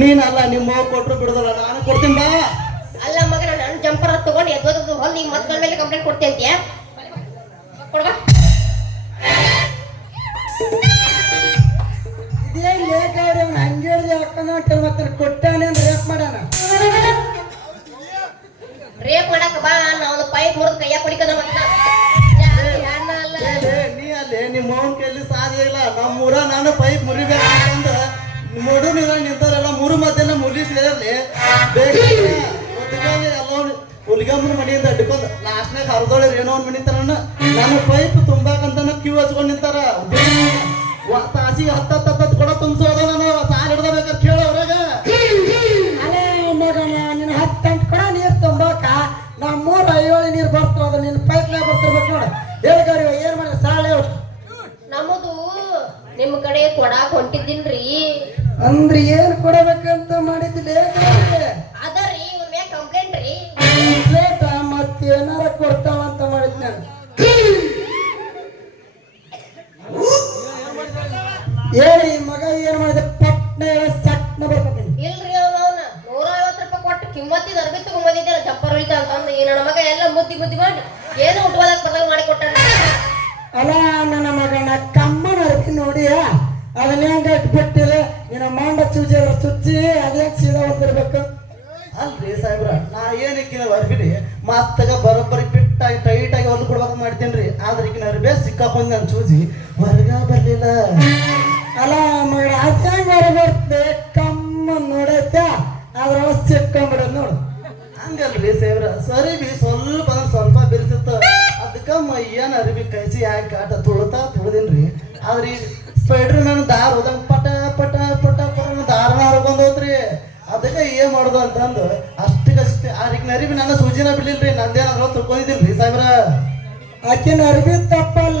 ನೀನಲ್ಲ ನಿಮ್ಮ ಮಗ ಕೊಟ್ರು ಬಿಡುದಲ್ಲ ನಾನು ಕೊಡ್ತೀನಿ ಬಾ. ಅಲ್ಲ ಮಗ ನಾನು ಜಂಪರ್ ತಗೊಂಡು ಎದ್ದೋದು ಹೊಲ್ ನಿಮ್ಮ ಮಕ್ಕಳ ಮೇಲೆ ಕಂಪ್ಲೇಂಟ್ ಕೊಡ್ತೀನಿ ಅಂತೀಯ? ಕೊಡ್ಬಾ. ಇದೇನ್ ಲೇಖಾಡಿ ಅವ್ನು ಹಂಗೆ ಹಿಡ್ದು ಹಾಕೊಂಡ ಮತ್ತೆ ಕೊಟ್ಟಾನೆ ಅಂದ್ರೆ ರೇಪ್ ಮಾಡ್ಯಾನ ರೇಪ್ ಮಾಡಕ ಬಾ ನಾವು ಪೈಪ್ ಮುರಿದು ಕೈಯಾಗ ಕುಡಿಕದ ಮತ್ತೆ. ನೀ ಅಲ್ಲೇ ನಿಮ್ಮ ಅವನ ಕೈಲಿ ಸಾಧ್ಯ ಇಲ್ಲ. ನಮ್ಮೂರ ನಾನು ಪೈಪ್ ಮುರಿಬೇಕಂತ. ಮೂರು ಹುಲಿಗಮ್ಮನ ಮನೆಯಿಂದ ಅಡ್ಕೊಂಡು ಲಾಸ್ಟ್ನಾಗ ಹರಿದೋಳಿ ಏನೋ ಒಂದು ಮನಿತಾರ ನನ್ನ ಪೈಪ್ ತುಂಬಾಕಂತನ ಕ್ಯೂ ಹಚ್ಕೊಂಡು ನಿಂತಾರ. ತಾಸಿಗೆ ಹತ್ತ ಹತ್ತತ್ತು ಕೂಡ ತುಂಬಿಸೋದ ನಾನು ಸಾಲ ಹಿಡ್ದಬೇಕಾದ್ರೆ ಬೇಕಾದ್ರೆ ಕೇಳೋ ಅವ್ರಾಗ. ಅಲೇ ಮಗನ ನಿನ್ನ ಹತ್ತು ಗಂಟೆ ಕೂಡ ನೀರು ತುಂಬಾಕ ನಮ್ಮೂರ ಐವಳಿ ನೀರು ಬರ್ತಾವ ಅದು ನಿನ್ನ ಪೈಪ್ನಾಗ ಬರ್ತಿರ್ಬೇಕು ನೋಡು. ಹೇಳ್ಗಾರಿ ಏನ್ ಮಾಡಿ ಸಾಲ ನಮ್ಮದು ನಿಮ್ಮ ಕಡೆ ಕೊಡಾಕ್ ಹೊಂಟಿದ್ದೀನ್ರಿ. ಅಂದ್ರೆ ಏನ್ ಕೊಡಬೇಕಂತ ಮಾಡಿದ್ದಿಲ್ಲ ಕೊಡ್ತಾವ ಅಂತ ಮಾಡಿದ್ ನಾನು. ಹೇಳಿ ಮಗ ಏನ್ ಮಾಡಿದೆ? ಪಟ್ನೆ ಸಟ್ನ ಬರ್ತೀನಿ ಇಲ್ರಿ ಅವ್ನು ಅವ್ನ. ನೂರ ಐವತ್ತು ರೂಪಾಯಿ ಕೊಟ್ಟು ಕಿಮ್ಮತ್ತಿದ ಅರ್ಬಿ ತಗೊಂಬಂದಿದ್ದೆಲ್ಲ ಚಪ್ಪರ್ ಹೊಳಿತ ಅಂತ ಈ ನನ್ನ ಮಗ ಎಲ್ಲ ಮುದ್ದಿ ಮುದ್ದಿ ಮಾಡಿ ಏನು ಉಟ್ಕೋದಕ್ಕೆ ಬದಲು ಮಾಡಿ ಕೊಟ್ಟಾನ. ಅಲ್ಲ ನನ್ನ ಮಗನ ಕಮ್ಮನ ಅರ್ಬಿ ನೋಡಿ ಅದನ್ನ ಹೆಂಗ ಬಿಟ್ಟಿಲ್ಲ ನಿನ್ನ ಮಾಂಡ ಚೂಜಿ ಚುಚ್ಚಿ ಅದೇ ಸೀದಾ ಬಂದಿರ್ಬೇಕು? ಅಲ್ರಿ ಸಾಹೇಬ್ರ ನಾ ಏನಕ್ಕಿನ ಅರ್ಬಿಡಿ ಮತ್ತಾಗ ಬರೋಬ್ಬರಿ ಸಿಕ್ಕಾಕೊಂಡ್ ನಾನು ಸೂಜಿ ಹೊರಗ ಬರ್ಲಿಲ್ಲ. ಅಲ್ಲ, ಮಗನ ಅದ್ ಹೆಂಗ್ ಹೊರ ಬರ್ತದೆ ಕಮ್ಮ ನೋಡತ್ತ ಅದ್ರ ಸಿಕ್ಕೊಂಬಿಡ ನೋಡು. ಹಂಗಲ್ರಿ ಸೇವ್ರ, ಸರಿ ಬಿ, ಸ್ವಲ್ಪ ಸ್ವಲ್ಪ ಬಿರ್ತಿತ್ತು. ಅದಕ್ಕ ಮೈಯನ್ ಅರಿಬಿ ಕೈಸಿ ಯಾಕೆ ಆಟ ತುಳ್ತಾ ತುಳಿದಿನ್ರಿ. ಆದ್ರೆ ಈಗ ನನ್ನ ಮ್ಯಾನ್ ದಾರ ಹೋದಂಗ ಪಟ ಪಟ ಪಟ ಪಟ ದಾರನ ಹರ್ಕೊಂಡ್ ಹೋತ್ರಿ ಅದಕ್ಕೆ ಏನ್ ಮಾಡೋದು ಅಂತಂದು ಅಷ್ಟಕ್ಕಷ್ಟೇ ಆ ರೀತಿ ಅರಿಬಿ ನನ್ನ ಸೂಜಿನ ಬಿಡ್ಲಿಲ್ರಿ, ನಂದೇನಾದ್ರು ರೀ ಸಾಹೇಬ್ರ ಆಕಿನ ಅರ್ಬಿ ತಪ್ಪಲ್ಲ